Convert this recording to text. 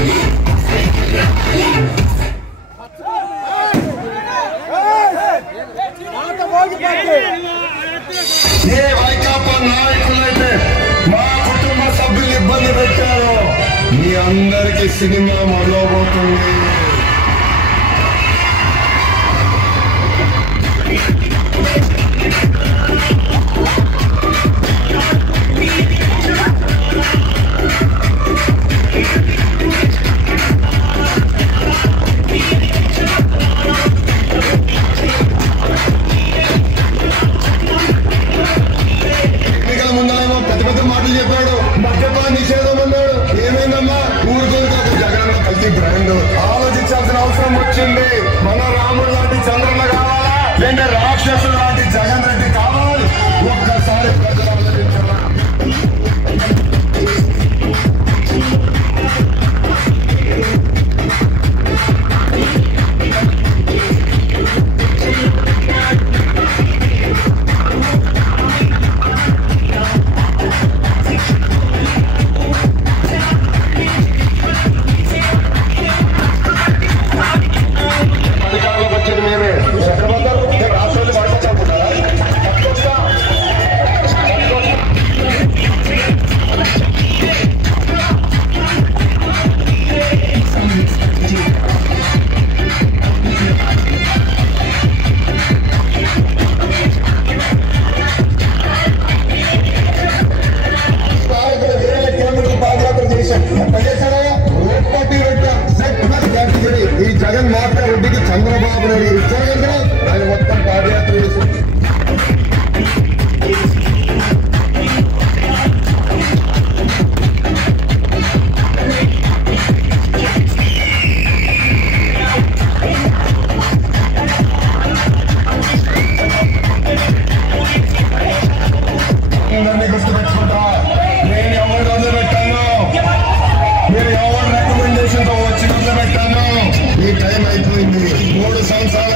ఏ వైకాపా నాయకులైతే మా కుటుంబ సభ్యులు ఇబ్బంది పెట్టారో మీ అందరికీ సినిమా మొదలవబోతుంది. చెప్పాడు మద్యపాన నిషేధం అన్నాడు. ఏమైందమ్మా ఊరుకోదు జగన్ కల్తీ బ్రాండ్. ఆలోచించాల్సిన అవసరం వచ్చింది. మన రాముడు లాంటి చంద్రన్న కావాలా లేదా రాక్షసుడు లాంటి జగన్ రెడ్డి కావాలి? ఒక్కసారి ప్రజలు ఆలోచించాలా? ఈ జగన్ మోహన్ రెడ్డికి చంద్రబాబు నాయుడు ఇచ్చారు కదా ఆయన మొత్తం పాదయాత్ర చేసి అందరినీ గుర్తుపెట్టుకుంటా. నేను ఎవరు వదిలి పెట్టాను, మీరు ఎవరు రికమెండేషన్ తో వచ్చి వదిలి పెట్టాను. ఈ టైం అయిపోయింది. 3 సంవత్సరాలు